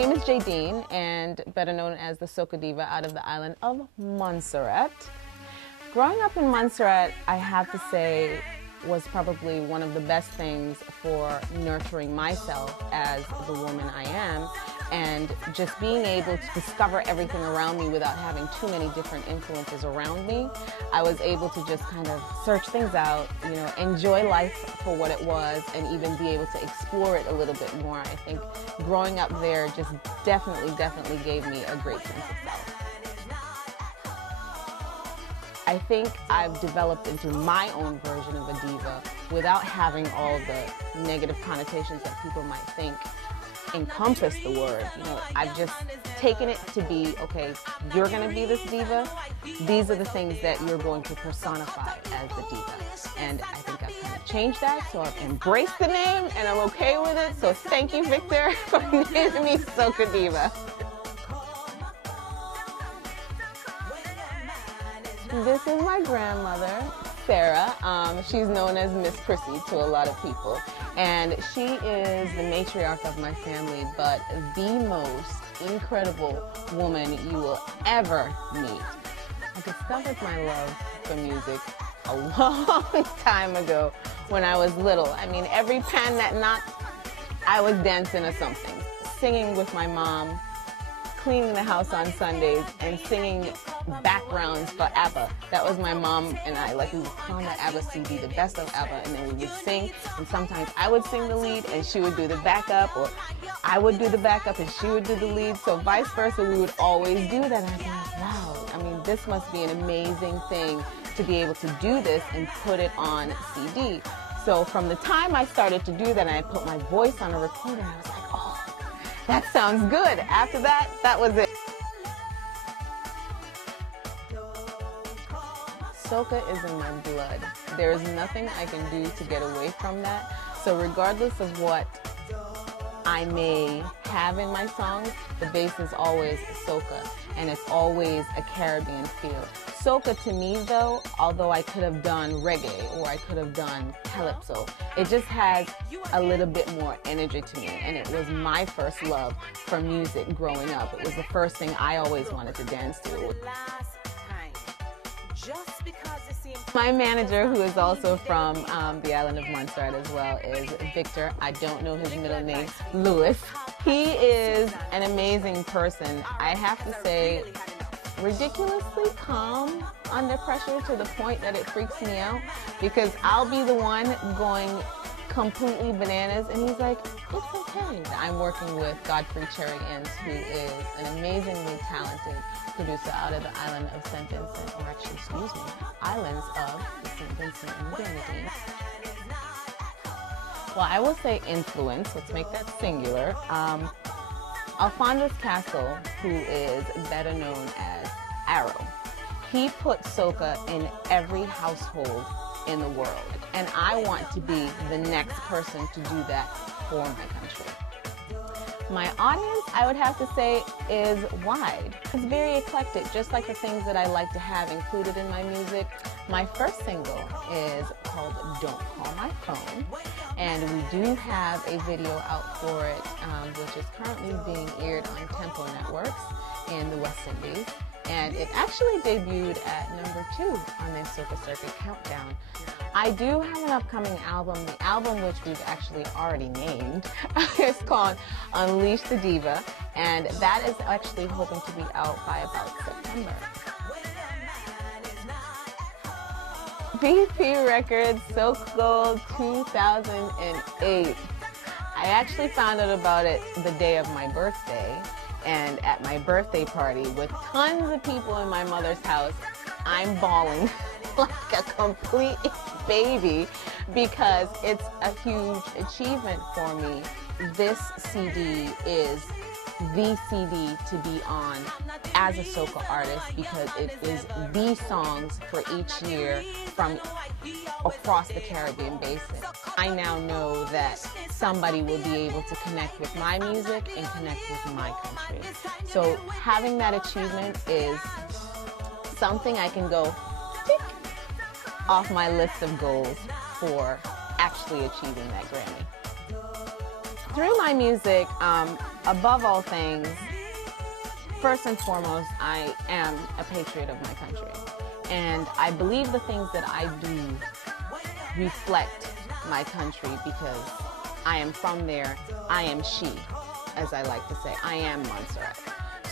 name is Jadine, and better known as the Soca Deva out of the island of Montseerrat. Growing up in Montseerrat, I have to say, was probably one of the best things for nurturing myself as the woman I am, and just being able to discover everything around me without having too many different influences around me. I was able to just kind of search things out, you know, enjoy life for what it was, and even be able to explore it a little bit more. I think growing up there just definitely gave me a great sense of self. I think I've developed into my own version of a diva without having all the negative connotations that people might think encompass the word. You know, I've just taken it to be, okay, you're going to be this diva. These are the things that you're going to personify as the diva. And I think I've kind of changed that, so I've embraced the name and I'm okay with it. So thank you, Victor, for naming me Soca Deva. This is my grandmother, Sarah. She's known as Miss Prissy to a lot of people. And she is the matriarch of my family, but the most incredible woman you will ever meet. I discovered my love for music a long time ago when I was little. I mean, every pan that knocked, I was dancing or something. Singing with my mom, cleaning the house on Sundays, and singing backgrounds for ABBA. That was my mom and I. Like, we would put on the ABBA CD, the best of ABBA, and then we would sing, and sometimes I would sing the lead and she would do the backup, or I would do the backup and she would do the lead, so vice versa. We would always do that. And I was like, wow, I mean, this must be an amazing thing to be able to do this and put it on CD. So from the time I started to do that and I put my voice on a recorder, I was like, oh, that sounds good. After that, that was it. Soca is in my blood. There is nothing I can do to get away from that. So regardless of what I may have in my songs, the base is always soca, and it's always a Caribbean feel. Soca to me though, although I could have done reggae or I could have done calypso, it just has a little bit more energy to me, and it was my first love for music growing up. It was the first thing I always wanted to dance to. My manager, who is also from the island of Montseerrat as well, is Victor. I don't know his middle name, Lewis. He is an amazing person. I have to say, ridiculously calm under pressure to the point that it freaks me out, because I'll be the one going completely bananas and he's like, it's okay. I'm working with Godfrey Cherry Inns, who is an amazingly talented producer out of the island of St. Vincent, or actually, excuse me, islands of the St. Vincent and Grenadines. Well, I will say influence, let's make that singular. Alphonsus Castle, who is better known as Arrow, he put soca in every household in the world. And I want to be the next person to do that for my country. My audience, I would have to say, is wide. It's very eclectic, just like the things that I like to have included in my music. My first single is called Don't Call My Phone, and we do have a video out for it, which is currently being aired on Tempo Networks in the West Indies. And it actually debuted at #2 on the Soca Circuit Countdown. I do have an upcoming album, the album which we've actually already named. It's called Unleash the Diva, and that is actually hoping to be out by about September. BP Records, Soca Gold 2008. I actually found out about it the day of my birthday, and at my birthday party with tons of people in my mother's house, I'm bawling like a complete baby because it's a huge achievement for me. This CD is the CD to be on as a soca artist, because it is the songs for each year from across the Caribbean basin. I now know that somebody will be able to connect with my music and connect with my country. So having that achievement is something I can go tick off my list of goals for actually achieving that Grammy. Through my music, above all things, first and foremost, I am a patriot of my country. And I believe the things that I do reflect my country because I am from there. I am she, as I like to say. I am Montseerrat.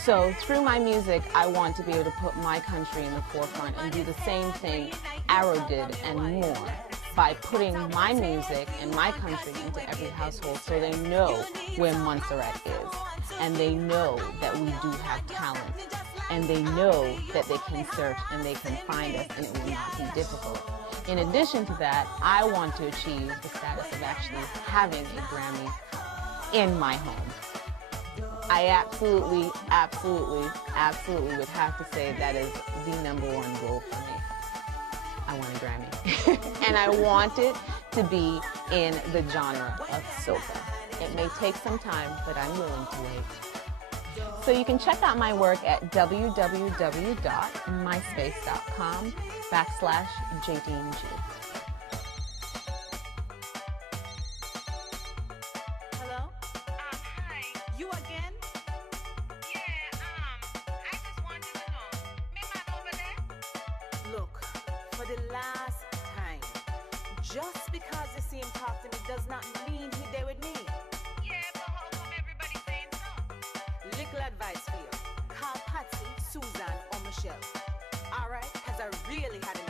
So through my music, I want to be able to put my country in the forefront and do the same thing Arrow did and more by putting my music and my country into every household so they know where Montseerrat is. And they know that we do have talent. And they know that they can search and they can find us and it will not be difficult. In addition to that, I want to achieve the status of actually having a Grammy in my home. I absolutely, absolutely, absolutely would have to say that is the #1 goal for me. I want a Grammy. And I want it to be in the genre of soca. It may take some time, but I'm willing to wait. So you can check out my work at www.myspace.com/Jadine G. You again? Yeah, I just wanted to know. Me man over there? Look, for the last time, just because you see him talk to me does not mean he there with me. Yeah, but how come everybody saying so? Little advice for you. Call Patsy, Susan, or Michelle. Alright? Because I really had a